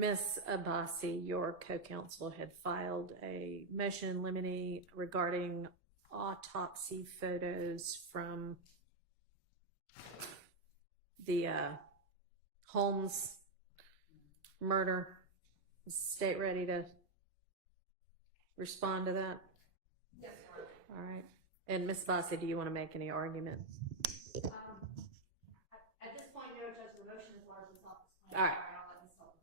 Ms. Abbasi, your co-counsel, had filed a motion in limine regarding autopsy photos from the Holmes murder. Is the state ready to respond to that? Yes, Your Honor. All right. And Ms. Abbasi, do you want to make any argument? At this point, no, Judge, the motion is largely self-explanatory. All right. I'll let Ms. Sullivan.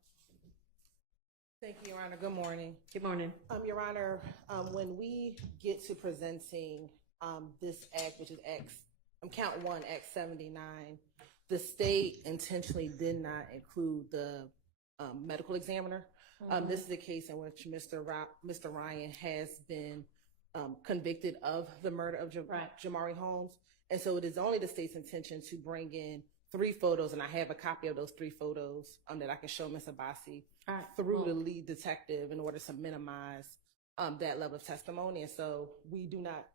Thank you, Your Honor. Good morning. Good morning. Your Honor, when we get to presenting this act, which is count 1, Act 79, the state intentionally did not include the medical examiner. This is a case in which Mr. Ryan has been convicted of the murder of Jamari Holmes. And so it is only the state's intention to bring in 3 photos, and I have a copy of those 3 photos that I can show Ms. Abbasi through the lead detective in order to minimize that level of testimony. And so we do not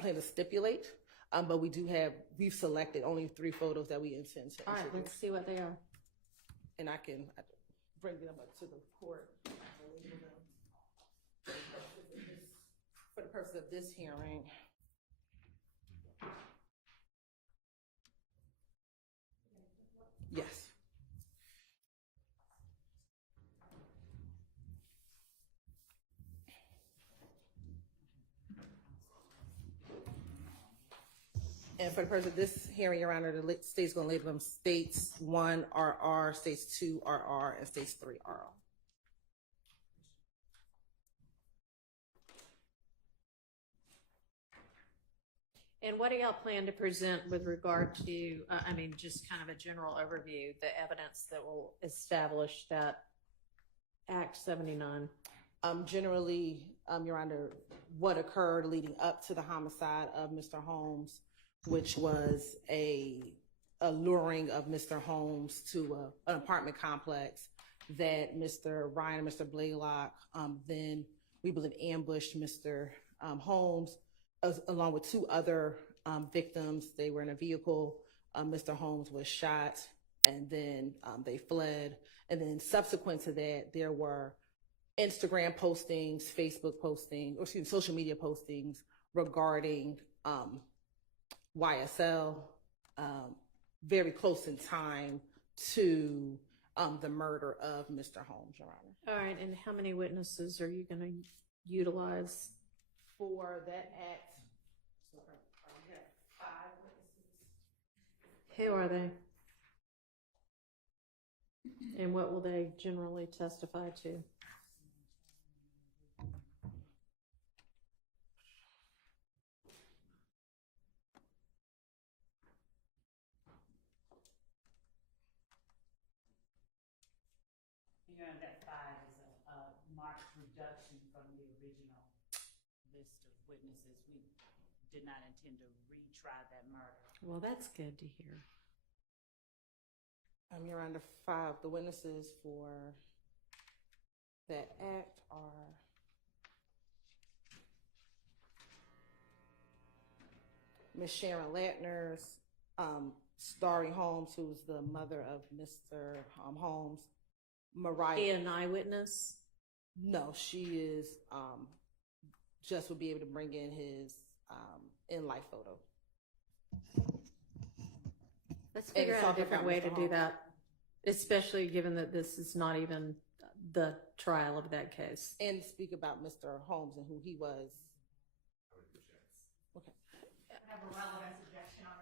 plan to stipulate, but we've selected only 3 photos that we intend to. All right, let's see what they are. And I can bring them up to the court for the purpose of this hearing. Yes. And for the purpose of this hearing, Your Honor, the state's going to label them States 1 RR, States 2 RR, and States 3 RR. And what do y'all plan to present with regard to, just kind of a general overview, the evidence that will establish that Act 79? Generally, Your Honor, what occurred leading up to the homicide of Mr. Holmes, which was a luring of Mr. Holmes to an apartment complex that Mr. Ryan and Mr. Blaylock then, we believe, ambushed Mr. Holmes along with 2 other victims. They were in a vehicle. Mr. Holmes was shot, and then they fled. And then subsequent to that, there were Instagram postings, Facebook postings, social media postings regarding YSL, very close in time to the murder of Mr. Holmes, Your Honor. All right, and how many witnesses are you going to utilize? For that act, so we have 5 witnesses. Who are they? And what will they generally testify to? You know, that 5 is a marked reduction from the original list of witnesses. We did not intend to retry that murder. Well, that's good to hear. Your Honor, 5. The witnesses for that act are Ms. Sharon Latner's, Starry Holmes, who's the mother of Mr. Holmes. Mariah. An eyewitness? No, she is. Just would be able to bring in his in-life photo. Let's figure out a different way to do that, especially given that this is not even the trial of that case. And speak about Mr. Holmes and who he was. Okay. I have a relevant suggestion on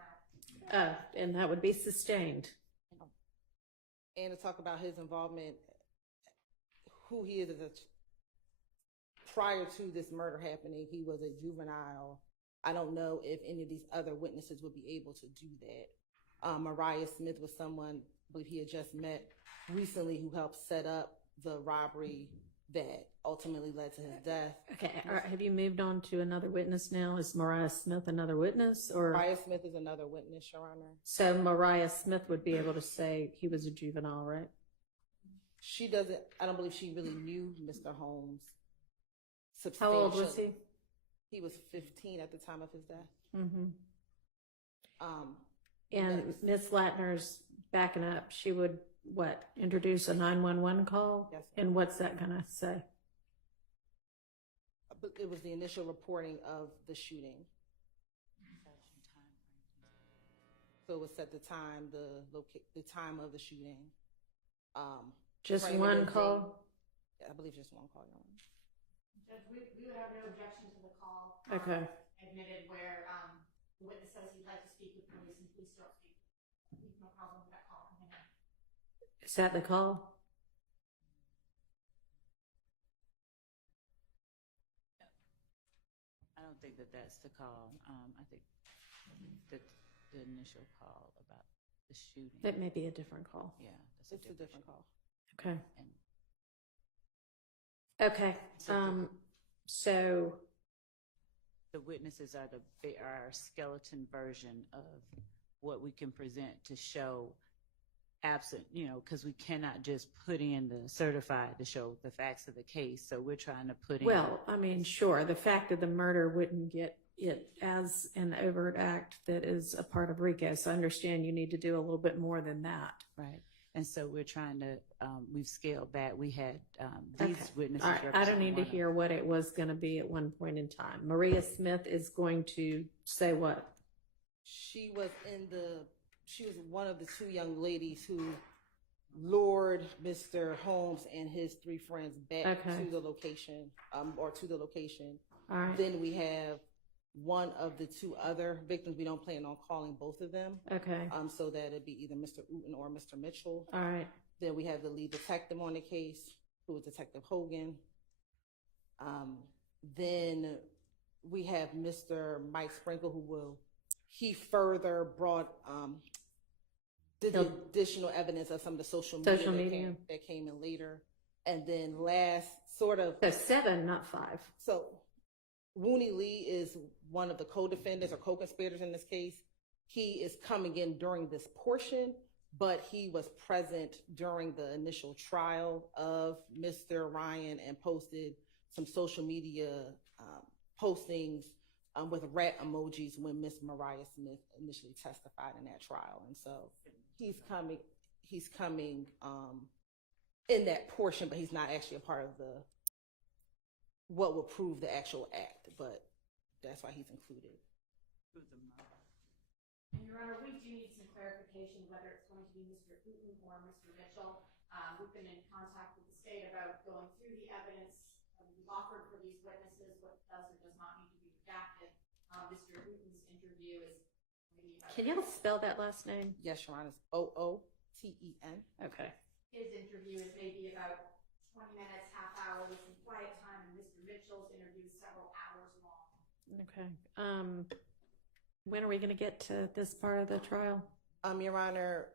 that. And that would be sustained. And to talk about his involvement, who he is prior to this murder happening. He was a juvenile. I don't know if any of these other witnesses would be able to do that. Mariah Smith was someone, I believe he had just met recently, who helped set up the robbery that ultimately led to his death. Okay, all right. Have you moved on to another witness now? Is Mariah Smith another witness? Or Mariah Smith is another witness, Your Honor. So Mariah Smith would be able to say he was a juvenile, right? She doesn't, I don't believe she really knew Mr. Holmes. How old was he? He was 15 at the time of his death. Mm-hmm. And Miss Latner's backing up. She would what, introduce a 911 call? Yes, ma'am. And what's that gonna say? But it was the initial reporting of the shooting. So it was set the time, the time of the shooting. Just Framing one the call? date. I believe just one call, Your Honor. Judge, we would have no objection to the call. Okay. Admitted where, the witness says he'd like to speak with police and police don't speak. We've no problem with that call coming in. Is that the call? I don't think that that's the call. I think that the initial call about the shooting. That may be a different call. Yeah, It's a different call. Okay. And Okay. So the witnesses are our skeleton version of what we can present to show absent, because we cannot just put in the certified to show the facts of the case. So we're trying to put in. well, I mean, sure, the fact that the murder wouldn't get it as an overt act that is a part of RICO. So I understand you need to do a little bit more than that. Right. And so we're trying to, we've scaled back. We had these Okay. witnesses. All right. I don't represent need to one of- hear what it was going to be at one point in time. Maria Smith is going to say what? She was one of the two young ladies who lured Mr. Holmes and his three friends back Okay. to the location, to the location. All right. Then we have one of the two other victims. We don't plan on calling both of them. Okay. So that it'd be either Mr. Uten or Mr. Mitchell. All right. Then we have the lead detective on the case, who was Detective Hogan. Then we have Mr. Mike Sprinkle, he further brought the additional evidence of some of the social media that came in later. And then last, sort of. So 7, not 5. So Wooney Lee is one of the co-defendants or co-conspirators in this case. He is coming in during this portion, but he was present during the initial trial of Mr. Ryan and posted some social media postings with rat emojis when Miss Mariah Smith initially testified in that trial. And so he's coming in that portion, but he's not actually a part of what will prove the actual act, but that's why he's included. And Your Honor, we do need some clarification whether it's going to be Mr. Uten or Mr. Mitchell. We've been in contact with the state about going through the evidence we've offered for these witnesses, what does or does not need to be redacted. Mr. Uten's interview is maybe about. Can y'all spell that last name? Yes, Your Honor, it's OOTEN. Okay. His interview is maybe about 20 minutes, half hour with some quiet time, and Mr. Mitchell's interview is several hours long. Okay. When are we going to get to this part of the trial? Your Honor,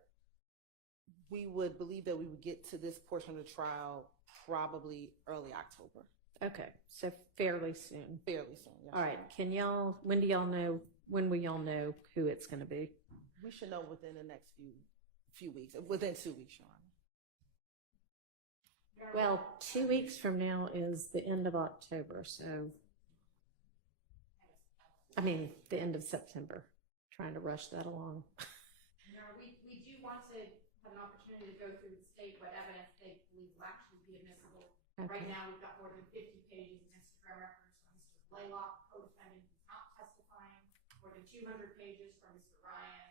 we would believe that we would get to this portion of the trial probably early October. Okay, so fairly soon. Fairly soon, yes. All right. When will y'all know who it's going to be? We should know within the next few weeks, within 2 weeks, Your Honor. Well, 2 weeks from now is the end of October, so the end of September. Trying to rush that along. No, we do want to have an opportunity to go through the state what evidence they believe will actually be admissible. Okay. Right now, we've got more than 50 pages of Instagram records from Mr. Blaylock, co-defendant who's not testifying, more than 200 pages from Mr. Ryan.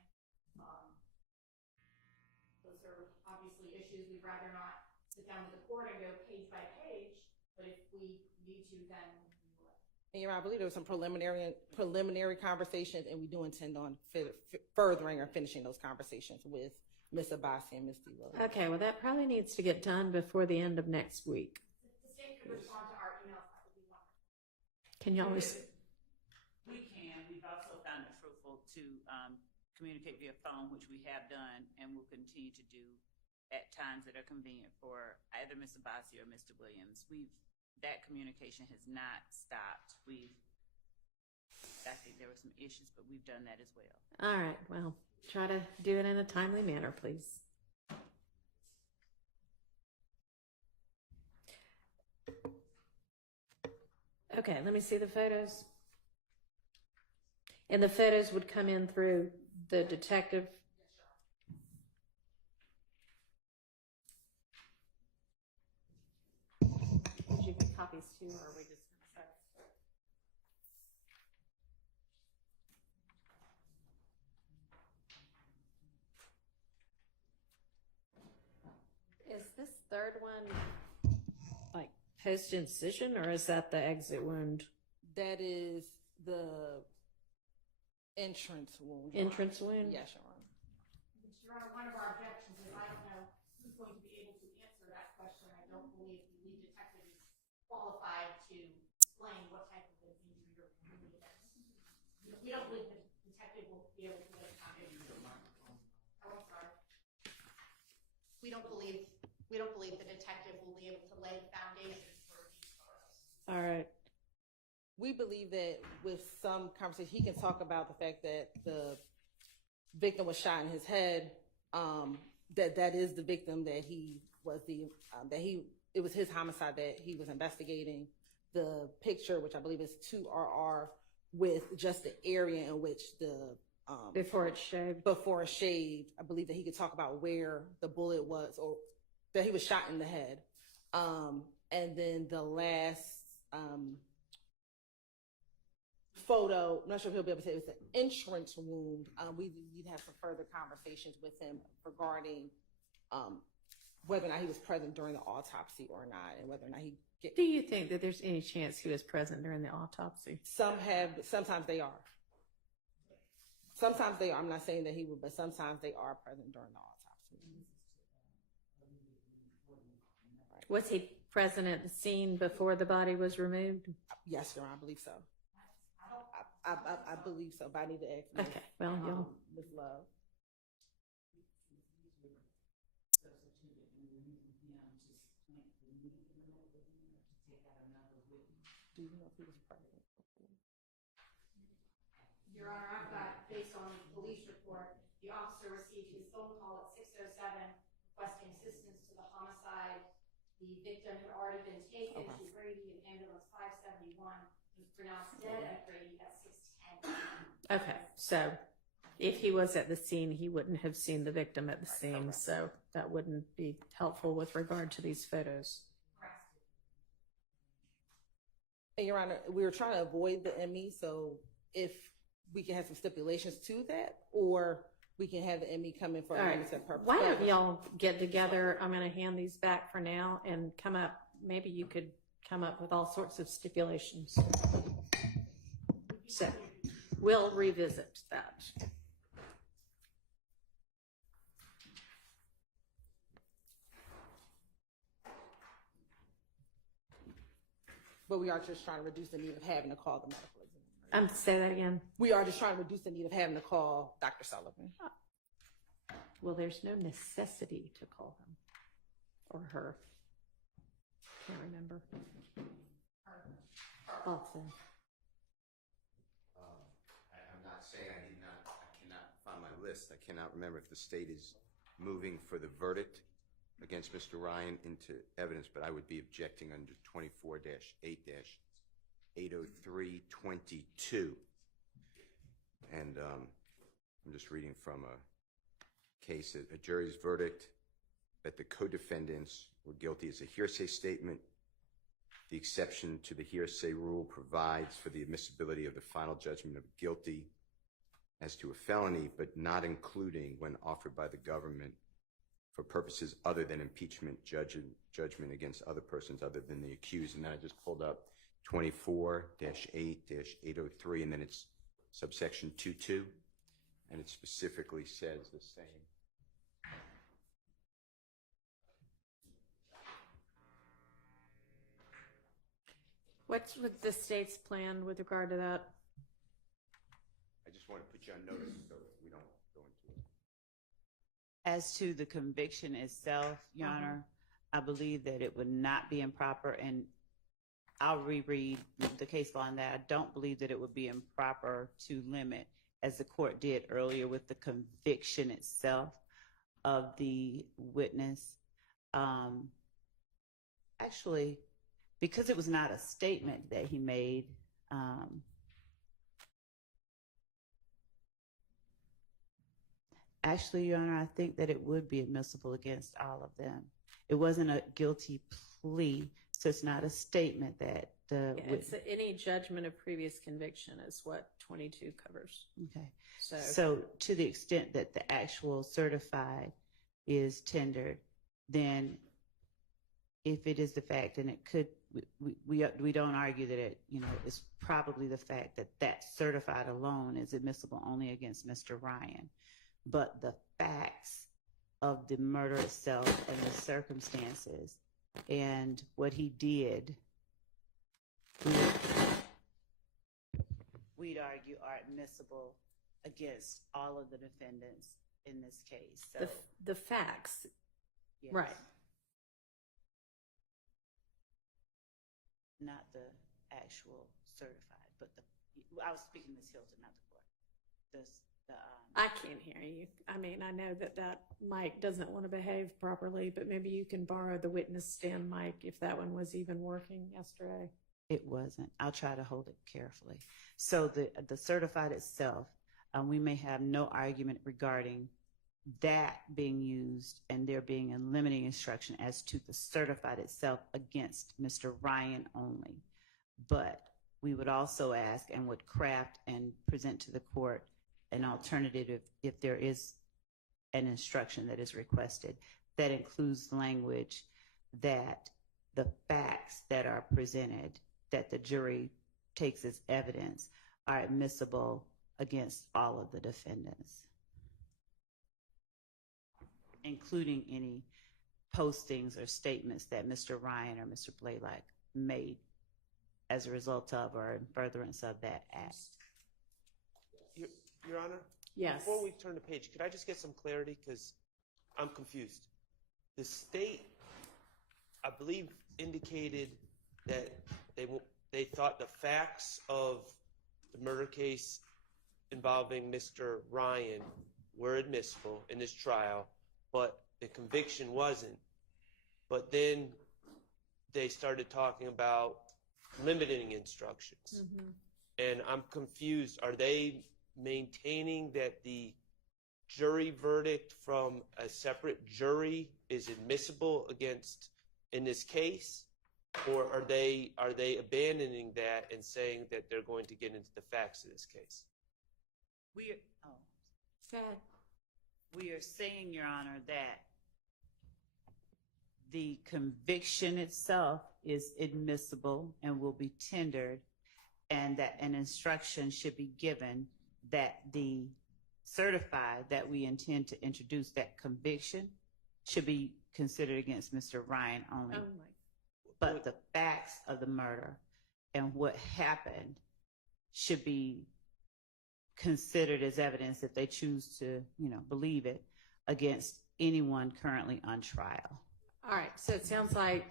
Those are obviously issues we'd rather not sit down with the court and go page by page, but if we need to, then we will. And Your Honor, I believe there were some preliminary conversations, and we do intend on furthering or finishing those conversations with Ms. Abbasi and Ms. D. Williams. Okay, well, that probably needs to get done before the end of next week. The state could respond to our emails, that would be wonderful. Can y'all We can. We've also found it fruitful to communicate via phone, which we have done and will continue to do at times that are convenient for either Ms. Abbasi or Mr. Williams. That communication has not stopped. I think there were some issues, but we've done that as well. All right, well, try to do it in a timely manner, please. Okay, let me see the photos. And the photos would come in through the detective copies too, or are we just gonna say? Is this third one like post-incision, or is that the exit wound? That is the entrance wound. Entrance wound? Yes, Your Honor. Your Honor, one of our objections is I don't know who's going to be able to answer that question. I don't believe the lead detective is qualified to explain what type of injury you're really against. We don't believe the detective will be able to lay the foundation. Oh, I'm sorry. We don't believe the detective will be able to lay the foundation for these photos. All right. We believe that with some conversation, he can talk about the fact that the victim was shot in his head, that is the victim, that he was it was his homicide that he was investigating. The picture, which I believe is 2RR, with just the area in which the Before it's shaved. before it's shaved, I believe that he could talk about where the bullet was, or that he was shot in the head. And then the last photo, I'm not sure if he'll be able to say it's an entrance wound. We'd have some further conversations with him regarding whether or not he was present during the autopsy or not, and whether or not Do you think that there's any chance he was present during the autopsy? sometimes they are. Sometimes they are. I'm not saying that he would, but sometimes they are present during the autopsy. Was he present at the scene before the body was removed? Yes, Your Honor, I believe so. I believe so, but I need to ask Ms. Okay, well, you'll. Ms. Love. Do you know if he was present? Your Honor, I've got, based on the police report, the officer received his phone call at 6:07 requesting assistance to the homicide. The victim had already been taken to Grady in ambulance 571. Was pronounced dead at Grady at 6:10. Okay, so if he was at the scene, he wouldn't have seen the victim at the scene, so that wouldn't be helpful with regard to these photos. And Your Honor, we were trying to avoid the ME, so if we can have some stipulations to that, or we can have the ME come in for All a right. limited purpose. Why don't y'all get together? I'm going to hand these back for now and come up. Maybe you could come up with all sorts of stipulations. So we'll revisit that. But we are just trying to reduce the need of having to call the medical examiner. Say that again. We are just trying to reduce the need of having to call Dr. Sullivan. Well, there's no necessity to call him or her. Can't remember. Also. I'm not saying I cannot find my list. I cannot remember if the state is moving for the verdict against Mr. Ryan into evidence, but I would be objecting under 24-8-803-22. And I'm just reading from a case, a jury's verdict that the co-defendants were guilty as a hearsay statement. The exception to the hearsay rule provides for the admissibility of the final judgment of guilty as to a felony, but not including when offered by the government for purposes other than impeachment judgment against other persons other than the accused. And then I just pulled up 24-8-803, and then it's subsection 2.2, and it specifically says the same. What's with the state's plan with regard to that? I just want to put you on notice so we don't go into it. As to the conviction itself, Your Honor, I believe that it would not be improper, and I'll reread the case law on that. I don't believe that it would be improper to limit, as the court did earlier with the conviction itself of the witness. Actually, because it was not a statement that he made, actually, Your Honor, I think that it would be admissible against all of them. It wasn't a guilty plea So it's not a statement that the Yeah, it's any judgment of previous conviction is what 22 covers. okay. So, So to the extent that the actual certified is tendered, then if it is the fact, and it could, we don't argue that it, it's probably the fact that that certified alone is admissible only against Mr. Ryan. But the facts of the murder itself and the circumstances and what he did, we'd argue are admissible against all of the defendants in this case. So, the facts, yes. right. Not the actual certified, but I was speaking Ms. Hylton, not the court. I can't hear you. I mean, I know that mic doesn't want to behave properly, but maybe you can borrow the witness stand mic if that one was even working yesterday. It wasn't. I'll try to hold it carefully. So the certified itself, we may have no argument regarding that being used and there being a limiting instruction as to the certified itself against Mr. Ryan only. But we would also ask and would craft and present to the court an alternative if there is an instruction that is requested that includes language that the facts that are presented that the jury takes as evidence are admissible against all of the defendants, including any postings or statements that Mr. Ryan or Mr. Blaylock made as a result of or in furtherance of that act. Your Honor? Yes. Before we turn the page, could I just get some clarity? Because I'm confused. The state, I believe, indicated that they thought the facts of the murder case involving Mr. Ryan were admissible in this trial, but the conviction wasn't. But then they started talking about limiting instructions. And I'm confused. Are they maintaining that the jury verdict from a separate jury is admissible against in this case? Or are they abandoning that and saying that they're going to get into the facts of this case? We are saying, Your Honor, that the conviction itself is admissible and will be tendered, and that an instruction should be given that the certified that we intend to introduce, that conviction should be considered against Mr. Ryan only. Oh my. But the facts of the murder and what happened should be considered as evidence if they choose to, believe it, against anyone currently on trial. All right. So it sounds like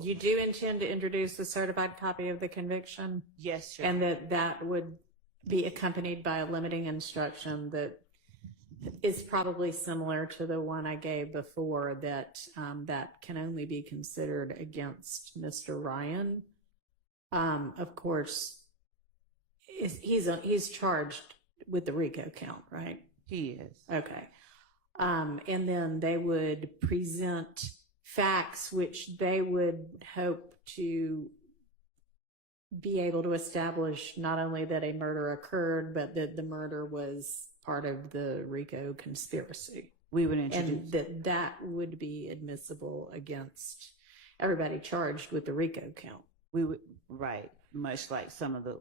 you do intend to introduce a certified copy of the conviction? Yes, Your And that would be accompanied by a limiting instruction that is probably similar to the one I gave before, that that can only be considered against Mr. Ryan. Of course, he's charged with the RICO count, right? He is. Okay. And then they would present facts which they would hope to be able to establish not only that a murder occurred, but that the murder was part of the RICO conspiracy. We would introduce. And that would be admissible against everybody charged with the RICO count. We would, right, much like some of the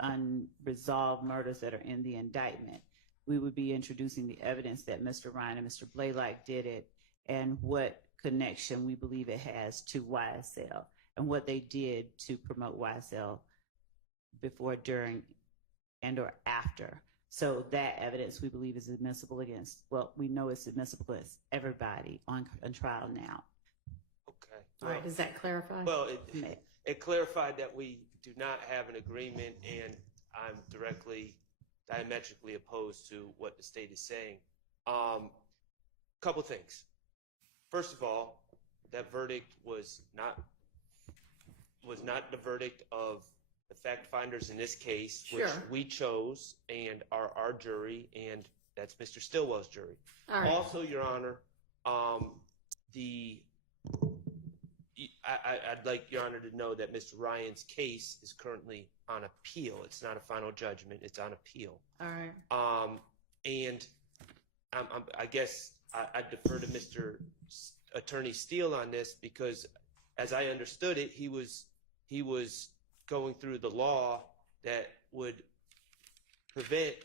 unresolved murders that are in the indictment. We would be introducing the evidence that Mr. Ryan and Mr. Blaylock did it, and what connection we believe it has to YSL, and what they did to promote YSL before, during, and or after. So that evidence we believe is admissible against, well, we know it's admissible against everybody on trial now. Okay. All right, does that clarify? Well, it clarified that we do not have an agreement, and I'm diametrically opposed to what the state is saying. Couple things. First of all, that verdict was not the verdict of the fact finders in this case, which we chose and are our jury, and that's Mr. Stillwell's jury. I'd like Your Honor to know that Mr. Ryan's case is currently on appeal. It's not a final judgment. It's on appeal. All right. And I guess I defer to Mr. Attorney Steele on this because, as I understood it, he was going through the law that would prevent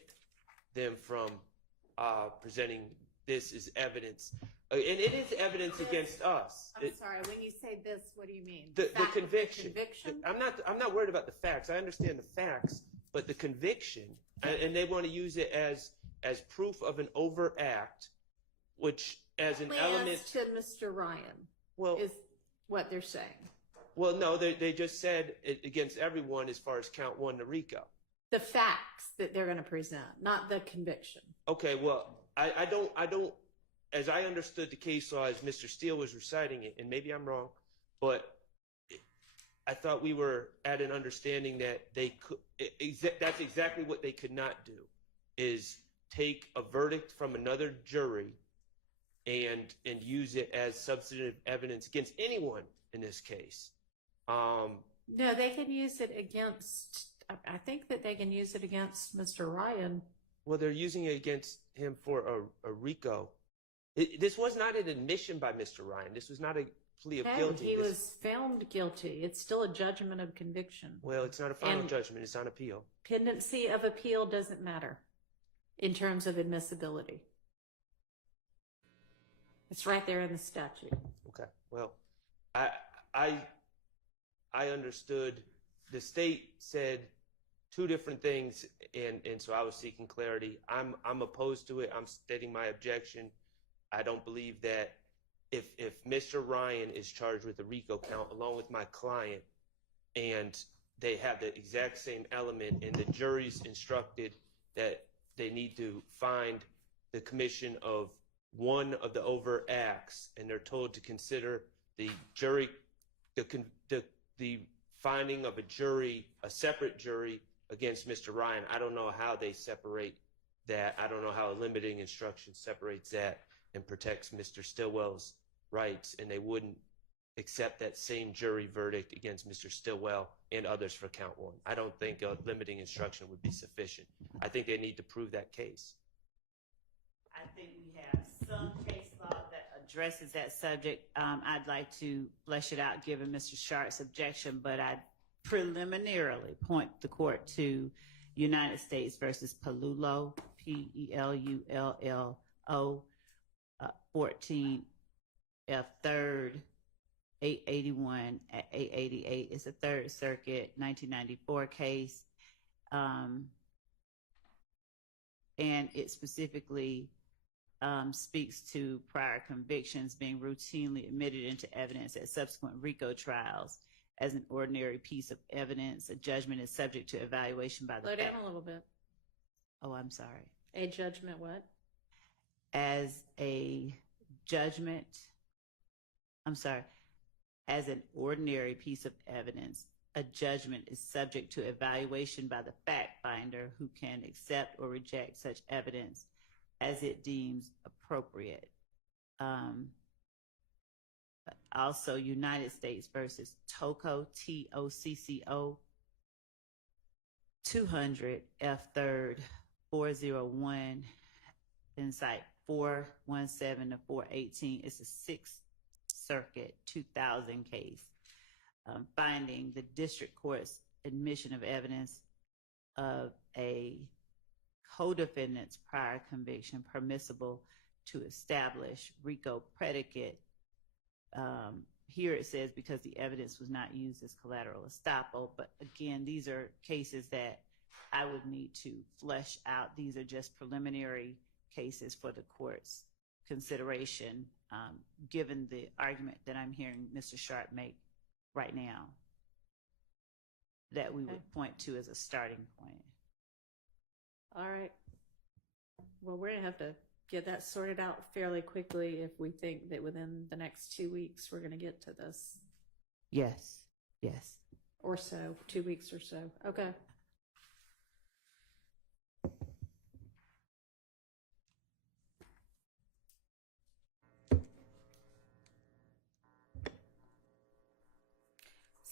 them from presenting this as evidence. And it is evidence against us. I'm sorry. When you say this, what do you mean? The fact of conviction. Conviction. I'm not worried about the facts. I understand the facts, but the conviction, and they want to use it as proof of an overt act, which as an element to Mr. Ryan. Well, is what they're saying. Well, no, they just said it against everyone as far as count 1 to RICO. The facts that they're going to present, not the conviction. Okay, well, I don't, as I understood the case law as Mr. Steele was reciting it, and maybe I'm wrong, but I thought we were at an understanding that they could, that's exactly what they could not do, is take a verdict from another jury and use it as substantive evidence against anyone in this case. No, they can use it against, I think that they can use it against Mr. Ryan. Well, they're using it against him for a RICO. This was not an admission by Mr. Ryan. This was not a plea of guilty. He was found guilty. It's still a judgment of conviction. Well, it's not a final judgment. It's on appeal. Pendency of appeal doesn't matter in terms of admissibility. It's right there in the statute. Okay. Well, I understood the state said two different things, and so I was seeking clarity. I'm opposed to it. I'm stating my objection. I don't believe that if Mr. Ryan is charged with a RICO count along with my client, and they have the exact same element, and the jury's instructed that they need to find the commission of one of the overt acts, and they're told to consider the jury, the finding of a jury, a separate jury against Mr. Ryan. I don't know how they separate that. I don't know how a limiting instruction separates that and protects Mr. Stillwell's rights, and they wouldn't accept that same jury verdict against Mr. Stillwell and others for count 1. I don't think a limiting instruction would be sufficient. I think they need to prove that case. I think we have some case law that addresses that subject. I'd like to flesh it out given Mr. Schart's objection, but I'd preliminarily point the court to United States versus Pelullo, P-E-L-U-L-L-O, 14 F 3rd 881 at 888. It's a Third Circuit 1994 case, and it specifically speaks to prior convictions being routinely admitted into evidence at subsequent RICO trials as an ordinary piece of evidence. A judgment is subject to evaluation by the Slow down a little bit. Oh, I'm sorry. A judgment what? As a judgment, I'm sorry, as an ordinary piece of evidence, a judgment is subject to evaluation by the fact finder who can accept or reject such evidence as it deems appropriate. Also, United States versus Tocco, T-O-C-C-O, 200 F 3rd 401, in site 417 to 418. It's a Sixth Circuit 2000 case, finding the district court's admission of evidence of a co-defendant's prior conviction permissible to establish RICO predicate. Here it says because the evidence was not used as collateral estoppel, but again, these are cases that I would need to flesh out. These are just preliminary cases for the court's consideration, given the argument that I'm hearing Mr. Schardt make right now, that we would point to as a starting point. All right. Well, we're going to have to get that sorted out fairly quickly if we think that within the next 2 weeks we're going to get to this. Yes, yes. Or so, 2 weeks or so. Okay.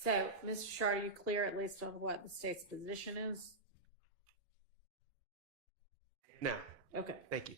So, Mr. Schardt, are you clear at least on what the state's position is? Now, Okay. thank you.